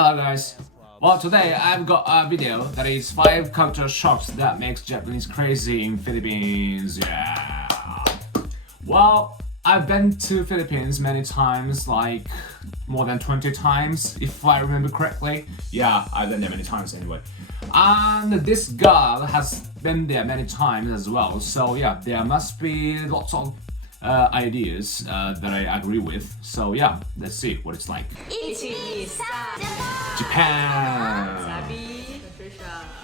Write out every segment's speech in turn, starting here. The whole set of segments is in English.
Hello guys. Well, today I've got a video that is 5 culture shocks that makes Japanese crazy in Philippines. Yeah. Well, I've been to Philippines many times, like more than 20 times if I remember correctly. Yeah, I've been there many times anyway. And this girl has been there many times as well. So yeah, there must be lots of ideas that I agree with. So yeah, let's see what it's like. Japan.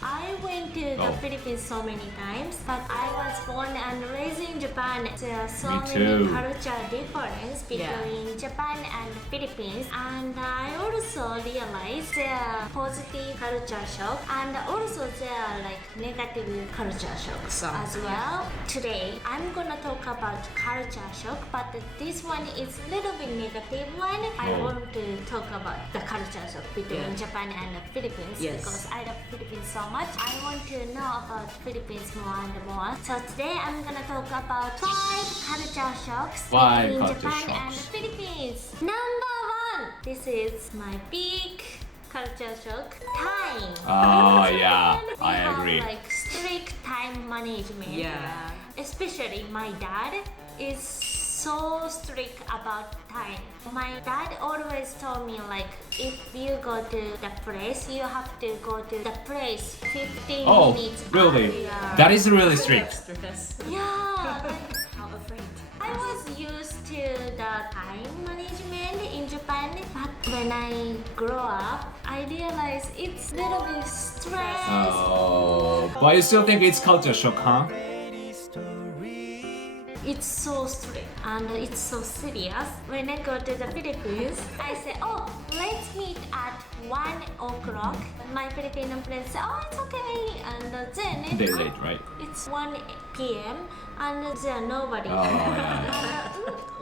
I went to the Philippines so many times, but I was born and raised in Japan. There are so many culture difference between Japan and the Philippines, and I also realized there are positive culture shock and also there are like negative culture shocks as well. Today I'm gonna talk about culture shock, but this one is a little bit negative one. I want to talk about the culture shock between Japan and the Philippines because I love Philippines so much. I want to know about Philippines more and more. So today I'm gonna talk about 5 culture shocks between Japan and the Philippines. Number 1. This is my big culture shock. Time. Oh yeah, I agree. We have like strict time management. Yeah. Especially my dad is so strict about time. My dad always told me like if you go to the place, you have to go to the place 15 minutes really? earlier. That is really strict. Yeah. How afraid. I was used to the time management in Japan, but when I grow up, I realized it's a little bit stress. Oh, but you still think it's culture shock, huh? It's so strict and it's so serious. When I go to the Philippines, I say, oh, let's meet at 1 o'clock. My Filipino friends say, oh, it's okay. And then Day late, right? it's 1 p.m. and there's nobody. Oh, yeah.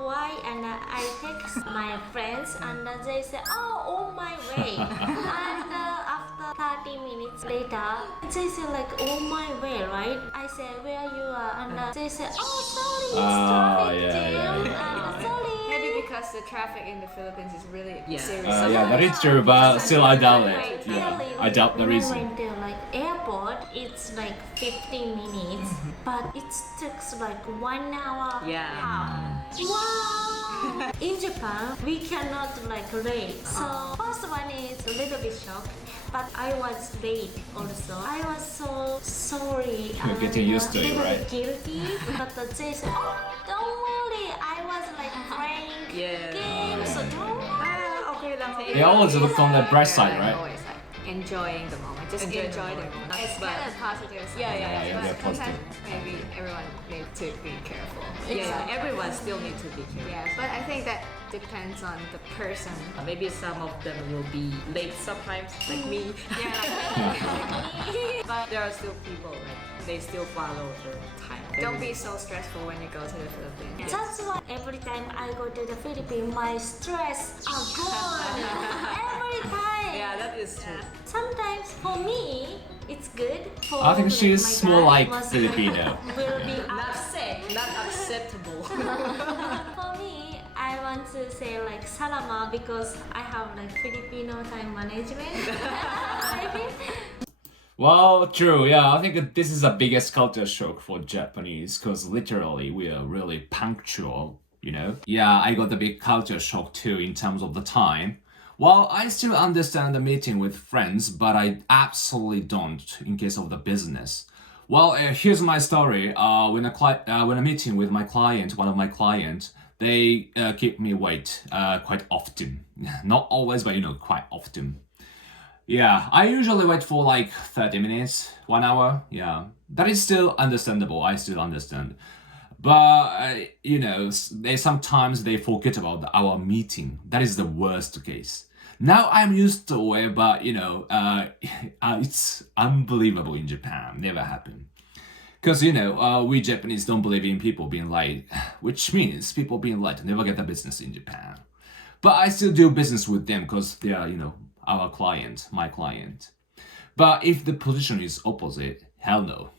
Why? And I text my friends and they say, oh, on my way. And after 30 minutes later, they say like, on my way, right? I say, where you are? And they say, oh, sorry, it's traffic jam. And sorry. Maybe because the traffic in the Philippines is really serious. Yeah, that is true, but still I doubt it. Yeah, I doubt the When I reason. went to like airport, it's like 15 minutes, but it takes like 1 hour. Yeah. Wow! In Japan, we cannot like late. So first one is a little bit shocked, but I was late also. I was so sorry. You're getting used to it, little right? bit guilty, but they said, oh, don't worry. I was like playing games, so don't worry. Okay lang. They always look on the bright side, right? Always like enjoying the moment. Just enjoy the moment. It's kind of positive. yeah, But positive. sometimes maybe everyone needs to be careful. Yeah, everyone still needs to be careful. Yeah, but I think that depends on the person. Maybe some of them will be late sometimes, like me. Yeah, like me. But there are still people like they still follow the time. Don't be so stressful when you go to the Philippines. That's why every time I go to the Philippines, my stress are gone. Every time. Yeah, that is true. Sometimes for me, it's good. For I think she's my more dad like was- Filipino. will be upset. Not acceptable. For me, I want to say like salama because I have like Filipino time management. Well, true, yeah, I think this is the biggest culture shock for Japanese, because literally we are really punctual, you know? Yeah, I got the big culture shock too in terms of the time. Well, I still understand the meeting with friends, but I absolutely don't in case of the business. Well, here's my story. When a meeting with my client, one of my clients, they keep me wait quite often. Not always, but quite often. Yeah, I usually wait for like 30 minutes, 1 hour. Yeah, that is still understandable. I still understand. But, sometimes they forget about our meeting. That is the worst case. Now I'm used to it, but, it's unbelievable in Japan. Never happened. Because, we Japanese don't believe in people being late, which means people being late never get a business in Japan. But I still do business with them because they are, our client, my client. But if the position is opposite, hell no.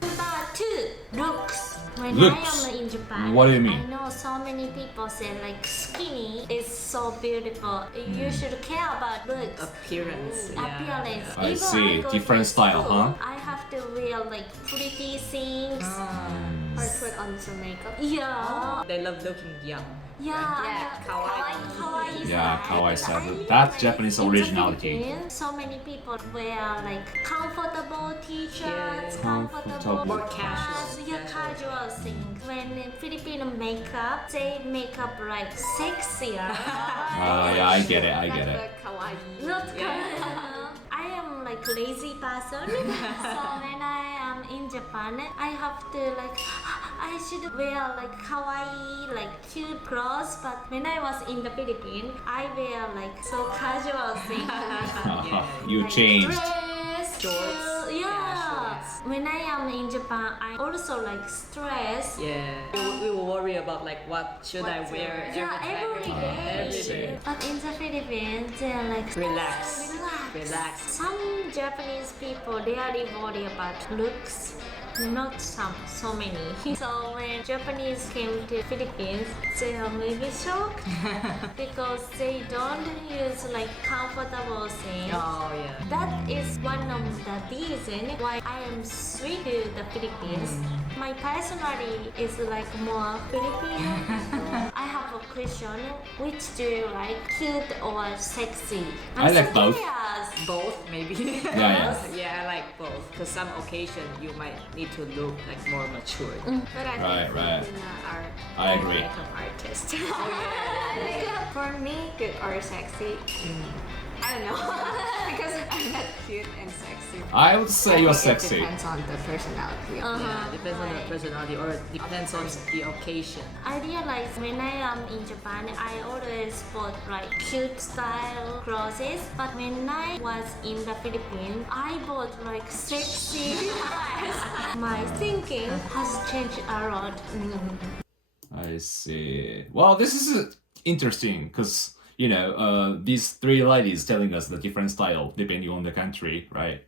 Number 2. looks. When Looks? I am in Japan, What do you mean? I know so many people say like skinny is so beautiful. You should care about looks. Appearance. Yeah. Appearance. I Even see. go Different to style, school, huh? I have to wear like pretty things. Or put on some makeup. Yeah. They love looking young. Yeah, kawaii. Yeah, style. kawaii style. I That's like Japanese in the originality. Philippines, so many people wear like comfortable t-shirts, Yeah. comfortable More casual. pants, yeah, casual things. When in Filipino makeup, they makeup like sexier. Yeah, I get it. I get it. Kawaii. Not I am like lazy person. So when I am in Japan, I have to like I should wear like kawaii, like cute clothes. But when I was in the Philippines, I wear like so casual things. You Like changed. dress, Shorts. yeah. Shorts. When I am in Japan, I also like stress. Yeah. We will worry about like what should I wear Yeah, every day. Every day. But in the Philippines, they're like Relax. Relax. Relax. Some Japanese people they are worry about looks. Not some, so many. So when Japanese came to Philippines, they are maybe shocked because they don't use like comfortable things. Oh yeah. That is one of the reason why I am sweet to the Philippines. My personality is like more Filipino. I have a question. Which do you like, cute or sexy? I like both. Curious. Both maybe. Yeah. Yeah, I like both. Because some occasion you might need to look like more mature. But I think Right. Are I agree. makeup artist. For me, good or sexy? I don't know. Because I'm not cute and sexy. I would say you're It sexy. depends on the personality. Yeah, depends on the personality or depends on the occasion. I realize when I am in Japan, I always bought like cute style clothes. But when I was in the Philippines, I bought like sexy clothes. My thinking has changed a lot. I see. Well, this is interesting because these three ladies telling us the different style depending on the country, right?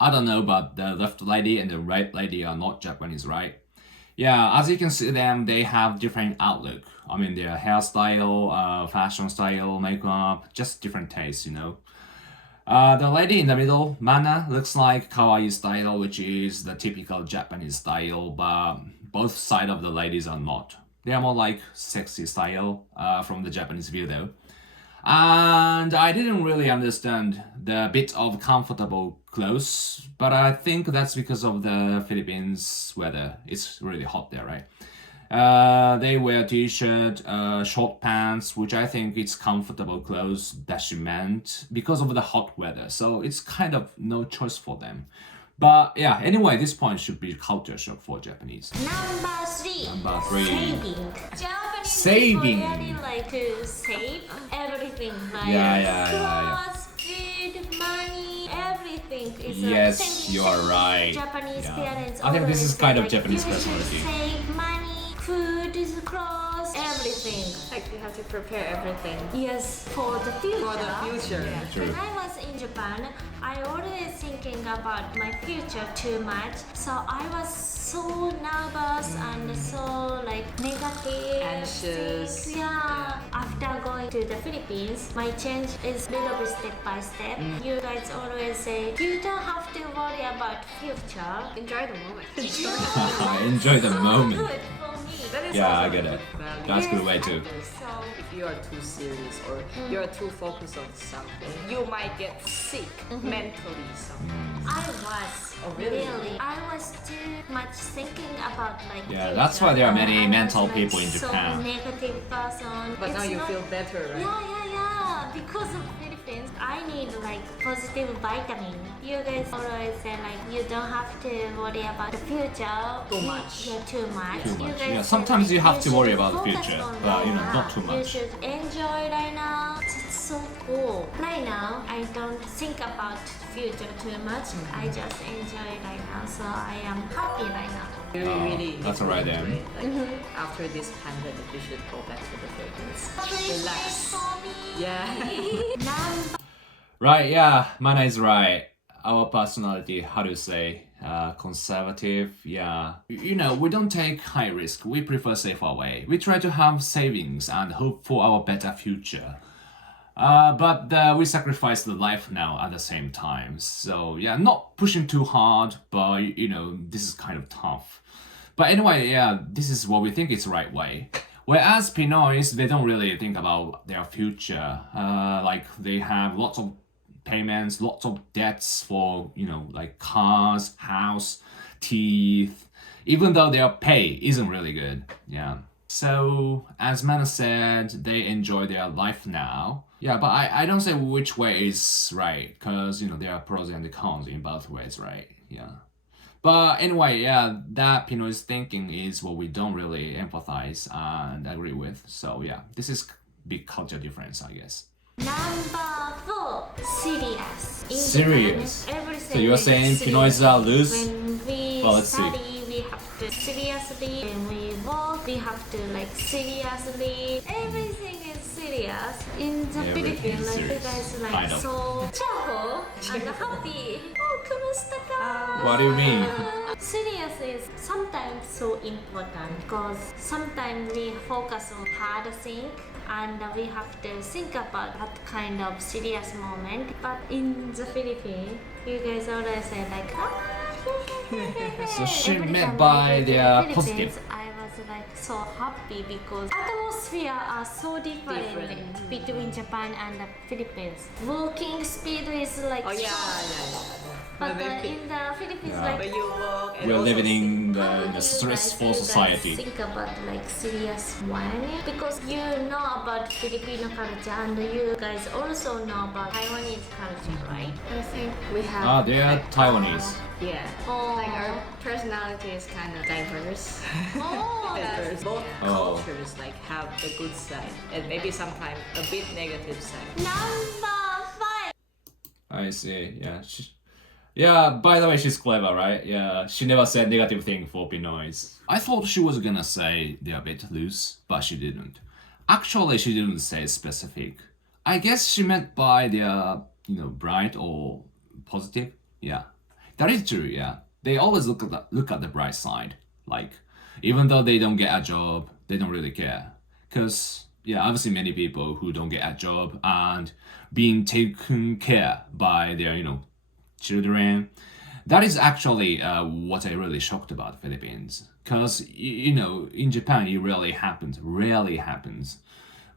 I don't know, but the left lady and the right lady are not Japanese, right? Yeah, as you can see them, they have different outlook. I mean, their hairstyle, fashion style, makeup, just different tastes, The lady in the middle, Mana, looks like kawaii style, which is the typical Japanese style, but both side of the ladies are not. They are more like sexy style from the Japanese view though. And I didn't really understand the bit of comfortable clothes, but I think that's because of the Philippines weather. It's really hot there, right? They wear t-shirt, short pants, which I think it's comfortable clothes that she meant because of the hot weather. So it's kind of no choice for them. But yeah, anyway, this point should be culture shock for Japanese. Number three. Number three. Saving. Japanese Saving. people really like to save everything. Like Yeah. clothes, food, money, everything. Is Yes, saving. you are right. Japanese Yeah. parents I think this always is kind say, of like, Japanese you should personality. save money, food, clothes, everything. Like you have to prepare everything. Yes, for the future. For the future. True. When I was in Japan, I always thinking about my future too much. So I was so nervous and so like negative. Anxious. things. Yeah. After going to the Philippines, my change is little bit step by step. You guys always say you don't have to worry about future. Enjoy the moment. Enjoy the moment. Good for me. That is Yeah, also I a get good it. value. That's a good way too. So If you are too serious or you're too focused on something, you might get sick mentally. I was Oh, really? I was too much thinking about like Yeah, future. that's why there are many I was, mental like, people in so Japan. negative person. But It's now you not- feel better, right? Yeah. Because of Philippines, I need like positive vitamin. You guys always say like you don't have to worry about the future. Too much. Yeah, too much. Too You much. guys Yeah, say, sometimes like, you have to worry should about the focus future, on but, right not now. too You much. should enjoy right now. It's so cool. Right now, I don't think about future too much. I just enjoy right now. So I am happy right now. Really that's need to alright then. enjoy it. Like, after this pandemic, you should go back to the Philippines. Relax. For me. Yeah. Number Right, yeah, Mana is right. Our personality, how do you say, conservative. Yeah, we don't take high risk. We prefer safer way. We try to have savings and hope for our better future. But we sacrifice the life now at the same time. So yeah, not pushing too hard, but this is kind of tough. But anyway, yeah, this is what we think is the right way. Whereas Pinoys, they don't really think about their future. Like they have lots of payments, lots of debts for like cars, house, teeth. Even though their pay isn't really good. Yeah. So as Mana said, they enjoy their life now. Yeah, but I don't say which way is right, because there are pros and cons in both ways, right? Yeah. But anyway, yeah, that Pinoy's thinking is what we don't really empathize and agree with. So yeah, this is big culture difference, I guess. Number 4, serious. In Serious. Japan, everything So you're saying serious. Pinoys are loose? When we Well, let's see. study, we have to seriously. When we work, we have to seriously. Everything is serious. In the Everything Philippines, is you serious. guys Kind of. so cheerful and happy. Oh, kumusta ka? What do you mean? Serious is sometimes so important because sometimes we focus on hard thing and we have to think about that kind of serious moment. But in the Philippines, you guys always say So she every meant time by I go to their the positive. Philippines, I was so happy because atmosphere are so different between Japan and the Philippines. Walking speed is Oh yeah. but Maybe- in the Philippines, Yeah. But you walk and We're also living in how do the you stressful guys society. think about serious one because you know about Filipino culture and you guys also know about Taiwanese culture, right? I think we have. They are Taiwanese. Yeah. Oh, Like our personality is kind of diverse. oh, Diverse. Both Oh. cultures have the good side and maybe sometimes a bit negative side. number 5. I see. Yeah. Yeah, by the way, she's clever, right? Yeah, she never said negative thing for Pinoys. I thought she was gonna say they're a bit loose, but she didn't. Actually, she didn't say specific. I guess she meant by they're, bright or positive. Yeah, that is true. Yeah, they always look at the bright side. Like, even though they don't get a job, they don't really care. Cause yeah, I've seen many people who don't get a job and being taken care by their, children. That is actually what I really shocked about Philippines. Because, in Japan, it rarely happens.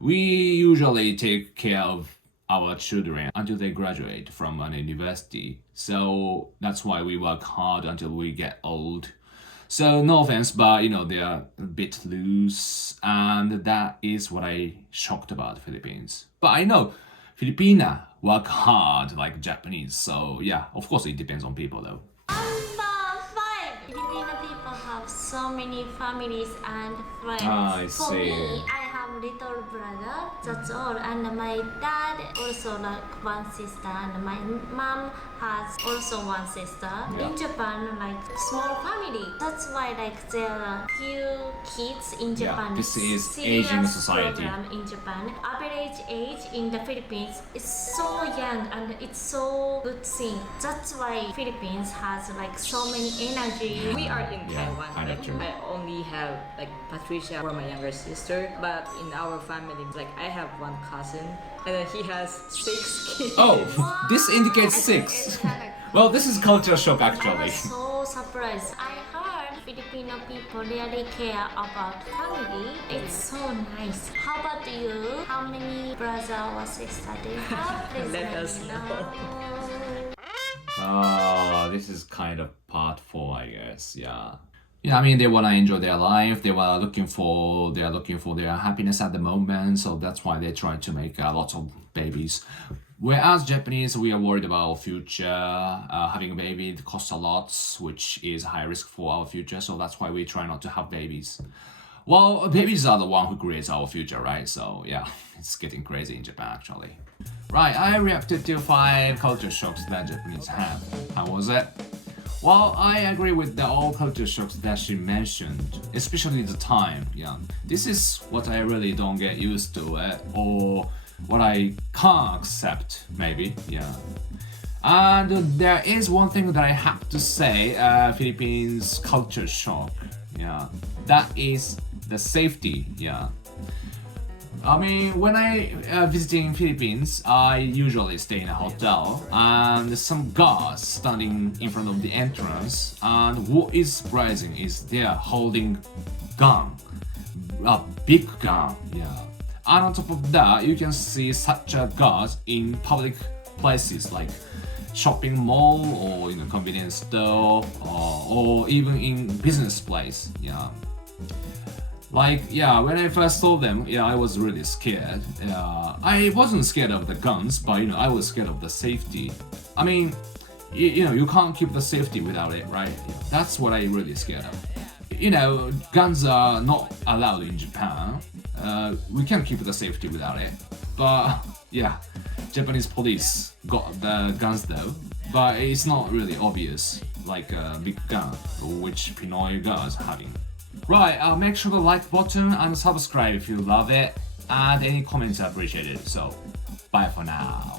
We usually take care of our children until they graduate from an university. So that's why we work hard until we get old. So no offense, but they are a bit loose, and that is what I shocked about the Philippines. But I know Filipina work hard like Japanese, so yeah, of course it depends on people though. Number 5. Filipino people have so many families and friends. I For see. me, I have little brother, that's all. And my dad also one sister, and my mom has also one sister. Yeah. In Japan, small family. That's why there are few kids in Yeah, Japan. this is Serious aging society. program in Japan. Average age in the Philippines is so young and it's so good thing. That's why Philippines has so many energy. We are in Yeah, Taiwan. kinda Like, true. I only have Patricia for my younger sister, but in our family, I have one cousin, and then he has 6 kids. Oh, this indicates 6. Well, this is culture shock I actually. was so surprised. I heard Filipino people really care about family. It's so nice. How about you? How many brother or sister do you have? Please Let me us know. Oh, this is kind of part 4, I guess. Yeah. Yeah, I mean they wanna enjoy their life. They are looking for their happiness at the moment. So that's why they try to make lots of babies. Whereas Japanese, we are worried about our future. Having a baby costs a lot, which is high risk for our future. So that's why we try not to have babies. Well, babies are the one who creates our future, right? So yeah, it's getting crazy in Japan actually. Right, I reacted to 5 culture shocks that Japanese have. How was it? Well, I agree with the all culture shocks that she mentioned, especially the time. Yeah, this is what I really don't get used to, or what I can't accept. Maybe, yeah. And there is one thing that I have to say, Philippines culture shock. Yeah, that is the safety. Yeah. I mean, when I visiting Philippines, I usually stay in a hotel, and some guards standing in front of the entrance. And what is surprising is they are holding gun, a big gun. Yeah. And on top of that, you can see such a guards in public places like shopping mall or in a convenience store or even in business place. Yeah. Like, yeah, when I first saw them, yeah, I was really scared. I wasn't scared of the guns, but I was scared of the safety. I mean, you can't keep the safety without it, right? That's what I really scared of. Guns are not allowed in Japan. We can keep the safety without it. But yeah, Japanese police got the guns though. But it's not really obvious, like a big gun, which Pinoy guards having. Right, make sure to like button and subscribe if you love it, and any comments are appreciated. So, bye for now.